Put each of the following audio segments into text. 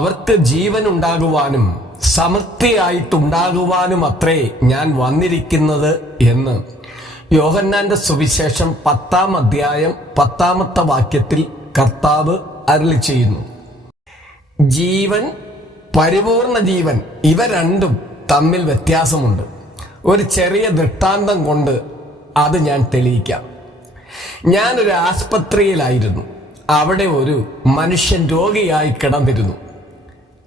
അവർക്ക് ജീവൻ ഉണ്ടാകുവാനും സമൃദ്ധിയായിട്ടുണ്ടാകുവാനും അത്രേ ഞാൻ വന്നിരിക്കുന്നത് എന്ന് യോഹന്നാന്റെ സുവിശേഷം 10-ാം അധ്യായം 10-ാമത്തെ വാക്യത്തിൽ കർത്താവ് അരുളി ചെയ്യുന്നു. ജീവൻ, പരിപൂർണ ജീവൻ, ഇവ രണ്ടും തമ്മിൽ വ്യത്യാസമുണ്ട്. ഒരു ചെറിയ ദൃഷ്ടാന്തം കൊണ്ട് അത് ഞാൻ തെളിയിക്കാം. ഞാനൊരു ആസ്പത്രിയിലായിരുന്നു. അവിടെ ഒരു മനുഷ്യൻ രോഗിയായി കിടന്നിരുന്നു.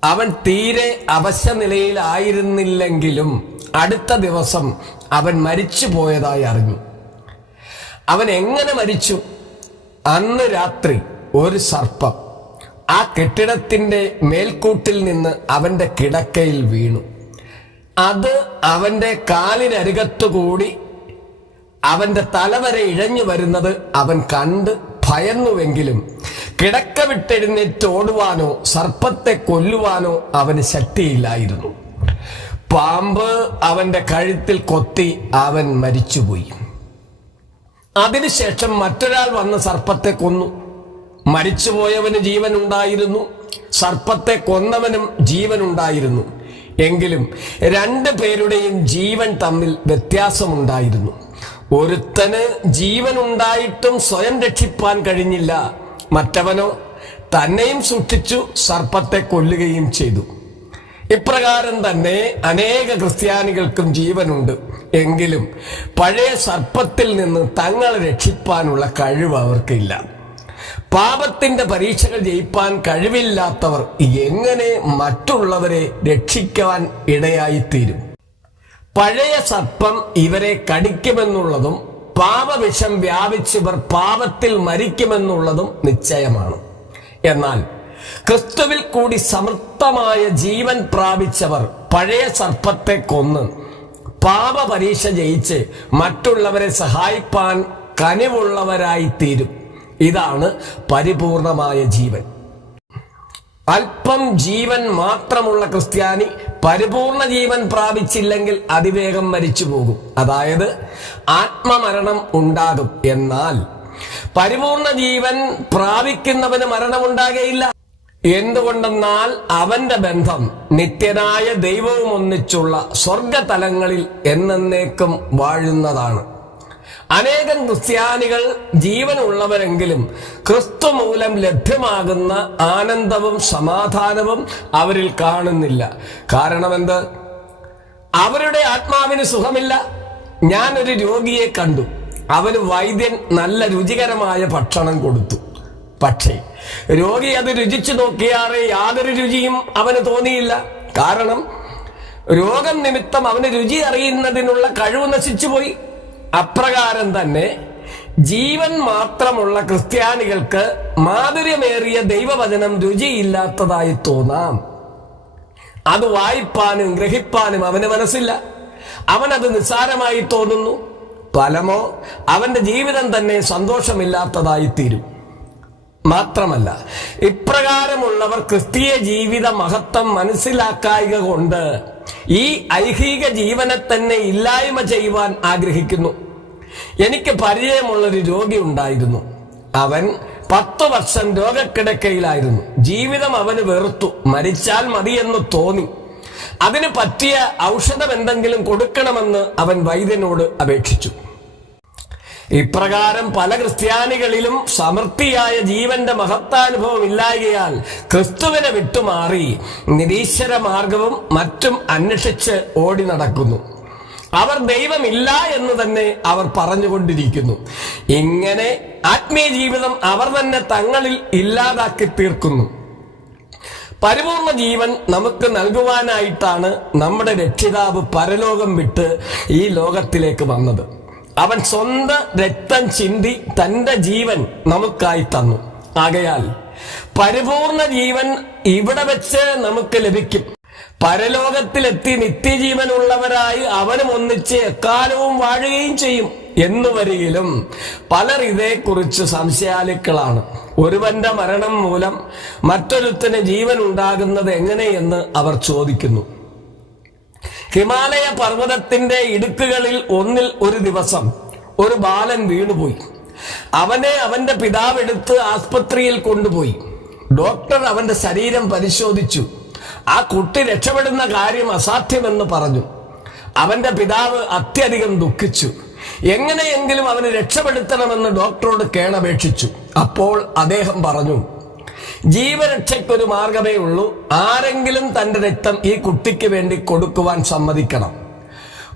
അവൻ തീരെ അവശനിലയിലായിരുന്നില്ലെങ്കിലും അടുത്ത ദിവസം അവൻ മരിച്ചു പോയതായി അറിഞ്ഞു. അവൻ എങ്ങനെ മരിച്ചു? അന്ന് രാത്രി ഒരു സർപ്പം ആ കെട്ടിടത്തിന്റെ മേൽക്കൂട്ടിൽ നിന്ന് അവന്റെ കിടക്കയിൽ വീണു. അത് അവന്റെ കാലിനരികത്തുകൂടി അവന്റെ തലവരെ ഇഴഞ്ഞു വരുന്നത് അവൻ കണ്ട് ഭയന്നുവെങ്കിലും കിടക്ക വിട്ടെഴുന്നേറ്റ് ഓടുവാനോ സർപ്പത്തെ കൊല്ലുവാനോ അവന് ശക്തിയില്ലായിരുന്നു. പാമ്പ് അവന്റെ കഴുത്തിൽ കൊത്തി അവൻ മരിച്ചുപോയി. അതിനുശേഷം മറ്റൊരാൾ വന്ന് സർപ്പത്തെ കൊന്നു. മരിച്ചുപോയവന് ജീവൻ ഉണ്ടായിരുന്നു, സർപ്പത്തെ കൊന്നവനും ജീവൻ ഉണ്ടായിരുന്നു. എങ്കിലും രണ്ടു പേരുടെയും ജീവൻ തമ്മിൽ വ്യത്യാസമുണ്ടായിരുന്നു. ഒരുത്തന് ജീവൻ ഉണ്ടായിട്ടും സ്വയം രക്ഷിപ്പാൻ കഴിഞ്ഞില്ല, മറ്റവനോ തന്നെയും സൂക്ഷിച്ചു സർപ്പത്തെ കൊല്ലുകയും ചെയ്തു. ഇപ്രകാരം തന്നെ അനേക ക്രിസ്ത്യാനികൾക്കും ജീവനുണ്ട്, എങ്കിലും പഴയ സർപ്പത്തിൽ നിന്ന് തങ്ങളെ രക്ഷിപ്പാനുള്ള കഴിവ് അവർക്കില്ല. പാപത്തിന്റെ പരീക്ഷകൾ ജയിപ്പാൻ കഴിവില്ലാത്തവർ എങ്ങനെ മറ്റുള്ളവരെ രക്ഷിക്കാൻ ഇടയായിത്തീരും? പഴയ സർപ്പം ഇവരെ കടിക്കുമെന്നുള്ളതും പാപവിഷം വ്യാപിച്ചവർ പാപത്തിൽ മരിക്കുമെന്നുള്ളതും നിശ്ചയമാണ്. എന്നാൽ ക്രിസ്തുവിൽ കൂടി സമൃദ്ധമായ ജീവൻ പ്രാപിച്ചവർ പഴയ സർപ്പത്തെ കൊന്ന് പാപപരീക്ഷ ജയിച്ച് മറ്റുള്ളവരെ സഹായിപ്പാൻ കനിവുള്ളവരായി തീരും. ഇതാണ് പരിപൂർണമായ ജീവൻ. അല്പം ജീവൻ മാത്രമുള്ള ക്രിസ്ത്യാനി പരിപൂർണ ജീവൻ പ്രാപിച്ചില്ലെങ്കിൽ അതിവേഗം മരിച്ചു പോകും, അതായത് ആത്മമരണം ഉണ്ടാകും. എന്നാൽ പരിപൂർണ ജീവൻ പ്രാപിക്കുന്നവന് മരണമുണ്ടാകുകയില്ല. എന്തുകൊണ്ടെന്നാൽ അവന്റെ ബന്ധം നിത്യനായ ദൈവവും ഒന്നിച്ചുള്ള സ്വർഗതലങ്ങളിൽ എന്നേക്കും വാഴുന്നതാണ്. അനേകം ക്രിസ്ത്യാനികൾ ജീവനുള്ളവരെങ്കിലും ക്രിസ്തു മൂലം ലഭ്യമാകുന്ന ആനന്ദവും സമാധാനവും അവരിൽ കാണുന്നില്ല. കാരണമെന്ത്? അവരുടെ ആത്മാവിന് സുഖമില്ല. ഞാനൊരു രോഗിയെ കണ്ടു. അവന് വൈദ്യൻ നല്ല രുചികരമായ ഭക്ഷണം കൊടുത്തു. പക്ഷേ രോഗി അത് രുചിച്ചു നോക്കിയാറെ യാതൊരു രുചിയും അവന് തോന്നിയില്ല. കാരണം രോഗം നിമിത്തം അവന് രുചി അറിയുന്നതിനുള്ള കഴിവ് നശിച്ചുപോയി. അപ്രകാരം തന്നെ ജീവൻ മാത്രമുള്ള ക്രിസ്ത്യാനികൾക്ക് മാധുര്യമേറിയ ദൈവവചനം രുചിയില്ലാത്തതായി തോന്നാം. അത് വായിപ്പാനും ഗ്രഹിപ്പാനും അവന് മനസ്സില്ല. അവനത് നിസ്സാരമായി തോന്നുന്നു. ഫലമോ അവന്റെ ജീവിതം തന്നെ സന്തോഷമില്ലാത്തതായി തീരും. മാത്രമല്ല, ഇപ്രകാരമുള്ളവർ ക്രിസ്തീയ ജീവിത മഹത്വം മനസ്സിലാക്കായക കൊണ്ട് ഈ ഐഹിക ജീവനെ തന്നെ ഇല്ലായ്മ ചെയ്യുവാൻ ആഗ്രഹിക്കുന്നു. എനിക്ക് പരിചയമുള്ളൊരു രോഗി ഉണ്ടായിരുന്നു. അവൻ 10 വർഷം രോഗക്കിടക്കയിലായിരുന്നു. ജീവിതം അവന് വെറുത്തു. മരിച്ചാൽ മതിയെന്ന് തോന്നി. അതിന് പറ്റിയ ഔഷധം എന്തെങ്കിലും കൊടുക്കണമെന്ന് അവൻ വൈദ്യനോട് അപേക്ഷിച്ചു. ഇപ്രകാരം പല ക്രിസ്ത്യാനികളിലും സമൃദ്ധിയായ ജീവന്റെ മഹത്താനുഭവം ഇല്ലായകയാൽ ക്രിസ്തുവിനെ വിട്ടുമാറി നിരീശ്വര മാർഗവും മറ്റും അന്വേഷിച്ച് ഓടി നടക്കുന്നു. അവർ ദൈവമില്ല എന്ന് തന്നെ അവർ പറഞ്ഞുകൊണ്ടിരിക്കുന്നു. ഇങ്ങനെ ആത്മീയ ജീവിതം അവർ തന്നെ തങ്ങളിൽ ഇല്ലാതാക്കി തീർക്കുന്നു. പരിപൂർണ ജീവൻ നമുക്ക് നൽകുവാനായിട്ടാണ് നമ്മുടെ രക്ഷിതാവ് പരലോകം വിട്ട് ഈ ലോകത്തിലേക്ക് വന്നത്. അവൻ സ്വന്തം രക്തം ചിന്തി തന്റെ ജീവൻ നമുക്കായി തന്നു. ആകയാൽ പരിപൂർണ ജീവൻ ഇവിടെ വെച്ച് നമുക്ക് ലഭിക്കും. പരലോകത്തിലെത്തി നിത്യജീവനുള്ളവരായി അവനും ഒന്നിച്ച് എക്കാലവും വാഴുകയും ചെയ്യും എന്നു വരികിലും പലർ ഇതേക്കുറിച്ച് സംശയാലുക്കളാണ്. ഒരുവന്റെ മരണം മൂലം മറ്റൊരുത്തന് ജീവൻ ഉണ്ടാകുന്നത് എങ്ങനെയെന്ന് അവർ ചോദിക്കുന്നു. ഹിമാലയ പർവ്വതത്തിന്റെ ഇടുക്കുകളിൽ ഒന്നിൽ ഒരു ദിവസം ഒരു ബാലൻ വീണുപോയി. അവനെ അവന്റെ പിതാവെടുത്ത് ആസ്പത്രിയിൽ കൊണ്ടുപോയി. ഡോക്ടർ അവന്റെ ശരീരം പരിശോധിച്ചു. ആ കുട്ടി രക്ഷപ്പെടുന്ന കാര്യം അസാധ്യമെന്ന് പറഞ്ഞു. അവന്റെ പിതാവ് അത്യധികം ദുഃഖിച്ചു. എങ്ങനെയെങ്കിലും അവന് രക്ഷപ്പെടുത്തണമെന്ന് ഡോക്ടറോട് കേണപേക്ഷിച്ചു. അപ്പോൾ അദ്ദേഹം പറഞ്ഞു, ജീവരക്ഷയ്ക്കൊരു മാർഗമേ ഉള്ളൂ. ആരെങ്കിലും തന്റെ രക്തം ഈ കുട്ടിക്ക് വേണ്ടി കൊടുക്കുവാൻ സമ്മതിക്കണം.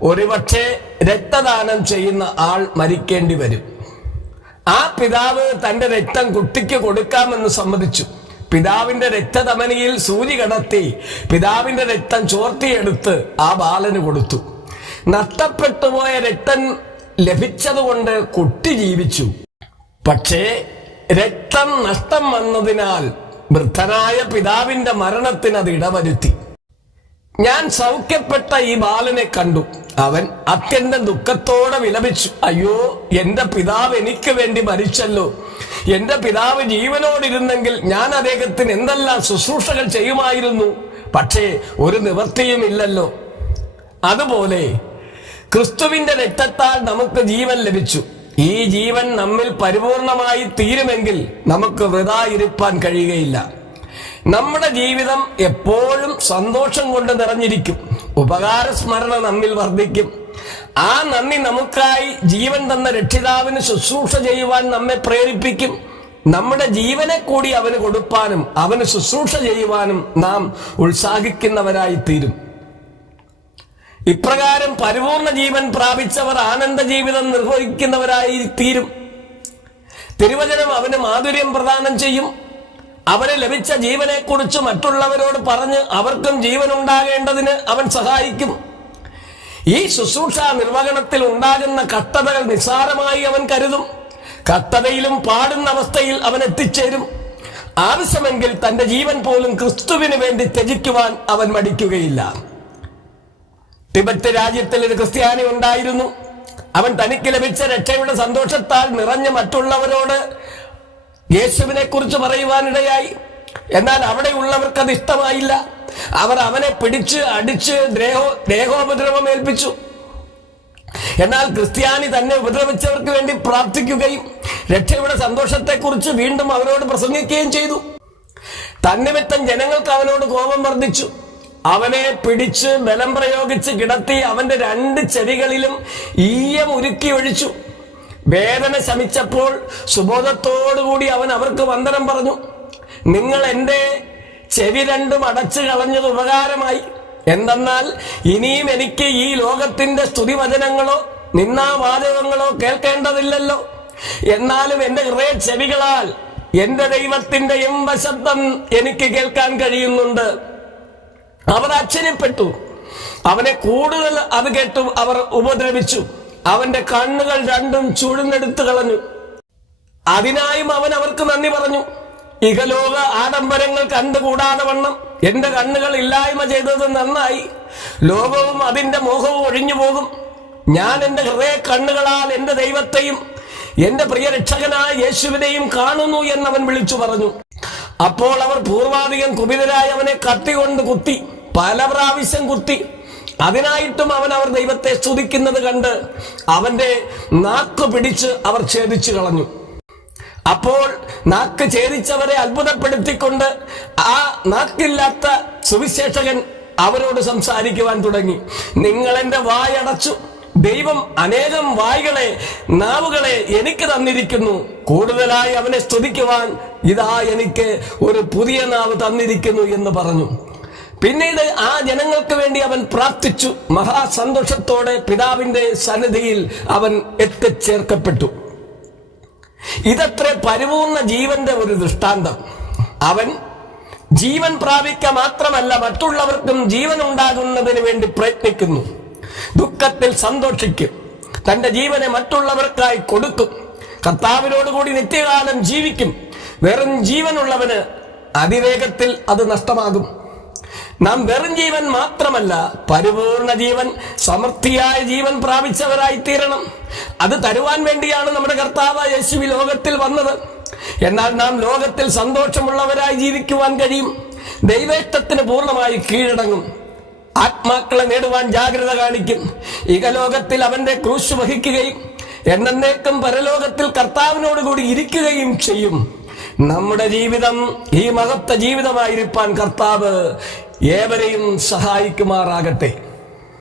ഒരുപക്ഷെ രക്തദാനം ചെയ്യുന്ന ആൾ മരിക്കേണ്ടി വരും. ആ പിതാവ് തന്റെ രക്തം കുട്ടിക്ക് കൊടുക്കാമെന്ന് സമ്മതിച്ചു. പിതാവിന്റെ രക്തധമനിയിൽ സൂചി കടത്തി പിതാവിന്റെ രക്തം ചോർത്തിയെടുത്ത് ആ ബാലന് കൊടുത്തു. നഷ്ടപ്പെട്ടുപോയ രക്തം ലഭിച്ചതുകൊണ്ട് കുട്ടി ജീവിച്ചു. പക്ഷേ രക്തം നഷ്ടം വന്നതിനാൽ വൃദ്ധനായ പിതാവിന്റെ മരണത്തിന് അത് ഇടവരുത്തി. ഞാൻ സൗഖ്യപ്പെട്ട ഈ ബാലനെ കണ്ടു. അവൻ അത്യന്തം ദുഃഖത്തോടെ വിലപിച്ചു, അയ്യോ, എന്റെ പിതാവ് എനിക്ക് വേണ്ടി മരിച്ചല്ലോ. എന്റെ പിതാവ് ജീവനോടിരുന്നെങ്കിൽ ഞാൻ അദ്ദേഹത്തിന് എന്തെല്ലാം ശുശ്രൂഷകൾ ചെയ്യുമായിരുന്നു. പക്ഷേ ഒരു നിവൃത്തിയുമില്ലല്ലോ. അതുപോലെ ക്രിസ്തുവിന്റെ രക്തത്താൽ നമുക്ക് ജീവൻ ലഭിച്ചു. ഈ ജീവൻ നമ്മിൽ പരിപൂർണമായി തീരുമെങ്കിൽ നമുക്ക് വൃഥാ ഇരിപ്പാൻ കഴിയുകയില്ല. നമ്മുടെ ജീവിതം എപ്പോഴും സന്തോഷം കൊണ്ട് നിറഞ്ഞിരിക്കും. ഉപകാരസ്മരണ നമ്മിൽ വർദ്ധിക്കും. ആ നന്ദി നമുക്കായി ജീവൻ തന്ന രക്ഷിതാവിന് ശുശ്രൂഷ ചെയ്യുവാൻ നമ്മെ പ്രേരിപ്പിക്കും. നമ്മുടെ ജീവനെ കൂടി അവന് കൊടുപ്പാനും അവന് ശുശ്രൂഷ ചെയ്യുവാനും നാം ഉത്സാഹിക്കുന്നവരായി തീരും. ഇപ്രകാരം പരിപൂർണ ജീവൻ പ്രാപിച്ചവർ ആനന്ദ ജീവിതം നിർവഹിക്കുന്നവരായി തീരും. തിരുവചനം അവന് മാധുര്യം പ്രദാനം ചെയ്യും. അവന് ലഭിച്ച ജീവനെക്കുറിച്ച് മറ്റുള്ളവരോട് പറഞ്ഞ് അവർക്കും ജീവൻ ഉണ്ടാകേണ്ടതിന് അവൻ സഹായിക്കും. ഈ ശുശ്രൂഷ നിർവഹണത്തിൽ ഉണ്ടാകുന്ന കഷ്ടതകൾ നിസ്സാരമായി അവൻ കരുതും. കഷ്ടതയിലും പാടുന്ന അവസ്ഥയിൽ അവൻ എത്തിച്ചേരും. ആവശ്യമെങ്കിൽ തന്റെ ജീവൻ പോലും ക്രിസ്തുവിന് വേണ്ടി ത്യജിക്കുവാൻ അവൻ മടിക്കുകയില്ല. ടിബറ്റ് രാജ്യത്തിൽ ഒരു ക്രിസ്ത്യാനി ഉണ്ടായിരുന്നു. അവൻ തനിക്ക് ലഭിച്ച രക്ഷയുടെ സന്തോഷത്താൽ നിറഞ്ഞ മറ്റുള്ളവരോട് യേശുവിനെ കുറിച്ച് പറയുവാനിടയായി. എന്നാൽ അവിടെയുള്ളവർക്ക് അത് ഇഷ്ടമായില്ല. അവർ അവനെ പിടിച്ച് അടിച്ച് ദേഹോപദ്രവം ഏൽപ്പിച്ചു. എന്നാൽ ക്രിസ്ത്യാനി തന്നെ ഉപദ്രവിച്ചവർക്ക് വേണ്ടി പ്രാർത്ഥിക്കുകയും രക്ഷയുടെ സന്തോഷത്തെക്കുറിച്ച് വീണ്ടും അവരോട് പ്രസംഗിക്കുകയും ചെയ്തു. തന്നിമിത്തം ജനങ്ങൾക്ക് അവനോട് കോപം വർദ്ധിച്ചു. അവനെ പിടിച്ച് ബലം പ്രയോഗിച്ച് കിടത്തി അവന്റെ 2 ചെവികളിലും ഈയം ഉരുക്കി ഒഴിച്ചു. വേദന ശമിച്ചപ്പോൾ സുബോധത്തോടുകൂടി അവൻ അവർക്ക് വന്ദനം പറഞ്ഞു. നിങ്ങൾ എന്റെ ചെവി 2 അടച്ചു കളഞ്ഞത് ഉപകാരമായി. എന്തെന്നാൽ ഇനിയും എനിക്ക് ഈ ലോകത്തിന്റെ സ്തുതിവചനങ്ങളോ നിന്നാവാചകങ്ങളോ കേൾക്കേണ്ടതില്ലല്ലോ. എന്നാലും എന്റെ ഹൃദയ ചെവികളാൽ എന്റെ ദൈവത്തിന്റെ ഇമ്പശബ്ദം എനിക്ക് കേൾക്കാൻ കഴിയുന്നുണ്ട്. അവർ ആശ്ചര്യപ്പെട്ടു. അവനെ കൂടുതൽ അത് കേട്ടു അവർ ഉപദ്രവിച്ചു. അവന്റെ കണ്ണുകൾ 2 ചുഴുന്നെടുത്തു കളഞ്ഞു. അതിനായും അവൻ അവർക്ക് നന്ദി പറഞ്ഞു. ഇഹലോക ആഡംബരങ്ങൾ കണ്ടുകൂടാതെ വണ്ണം എന്റെ കണ്ണുകൾ ഇല്ലായ്മ ചെയ്തത് നന്നായി. ലോകവും അതിന്റെ മോഹവും ഒഴിഞ്ഞു പോകും. ഞാൻ എന്റെ ഹൃദയ കണ്ണുകളാൽ എന്റെ ദൈവത്തെയും എന്റെ പ്രിയ രക്ഷകനായ യേശുവിനെയും കാണുന്നു എന്നവൻ വിളിച്ചു പറഞ്ഞു. അപ്പോൾ അവർ പൂർവാധികം കുപിതരായി അവനെ കത്തികൊണ്ട് കുത്തി. പല പ്രാവശ്യം കുത്തി. അതിനായിട്ടും അവൻ അവർ ദൈവത്തെ സ്തുതിക്കുന്നത് കണ്ട് അവന്റെ നാക്ക് പിടിച്ച് അവർ ഛേദിച്ചു കളഞ്ഞു. അപ്പോൾ നാക്ക് ഛേദിച്ചവരെ അത്ഭുതപ്പെടുത്തിക്കൊണ്ട് ആ നാക്കില്ലാത്ത സുവിശേഷകൻ അവരോട് സംസാരിക്കുവാൻ തുടങ്ങി. നിങ്ങൾ എന്റെ വായടച്ചു. ദൈവം അനേകം നാവുകളെ എനിക്ക് തന്നിരിക്കുന്നു. കൂടുതലായി അവനെ സ്തുതിക്കുവാൻ ഇതാ എനിക്ക് ഒരു പുതിയ നാവ് തന്നിരിക്കുന്നു എന്ന് പറഞ്ഞു. പിന്നീട് ആ ജനങ്ങൾക്ക് വേണ്ടി അവൻ പ്രാർത്ഥിച്ചു. മഹാസന്തോഷത്തോടെ പിതാവിന്റെ സന്നിധിയിൽ അവൻ എത്തിച്ചേർക്കപ്പെട്ടു. ഇതത്ര പരിപൂർണ ജീവന്റെ ഒരു ദൃഷ്ടാന്തം. അവൻ ജീവൻ പ്രാപിക്കുക മാത്രമല്ല, മറ്റുള്ളവർക്കും ജീവൻ ഉണ്ടാകുന്നതിന് വേണ്ടി പ്രയത്നിക്കുന്നു. ദുഃഖത്തിൽ സന്തോഷിക്കും. തന്റെ ജീവനെ മറ്റുള്ളവർക്കായി കൊടുക്കും. കർത്താവിനോടുകൂടി നിത്യകാലം ജീവിക്കും. വെറും ജീവനുള്ളവന് അതിവേഗത്തിൽ അത് നഷ്ടമാകും. നാം വെറും ജീവൻ മാത്രമല്ല, പരിപൂർണ ജീവൻ, സമൃദ്ധിയായ ജീവൻ പ്രാപിച്ചവരായി തീരണം. അത് തരുവാൻ വേണ്ടിയാണ് നമ്മുടെ കർത്താവായ യേശു ലോകത്തിൽ വന്നത്. എന്നാൽ നാം ലോകത്തിൽ സന്തോഷമുള്ളവരായി ജീവിക്കുവാൻ കഴിയും. ദൈവേഷ്ടത്തിന് പൂർണ്ണമായി കീഴടങ്ങും. ആത്മാക്കളെ നേടുവാൻ ജാഗ്രത കാണിക്കും. ഇഹലോകത്തിൽ അവന്റെ ക്രൂശ് വഹിക്കുകയും എന്നേക്കും പരലോകത്തിൽ കർത്താവിനോടുകൂടി ഇരിക്കുകയും ചെയ്യും. നമ്മുടെ ജീവിതം ഈ മഹത്വ ജീവിതമായിരിക്കാൻ കർത്താവ് ഏവരെയും സഹായിക്കുമാറാകട്ടെ.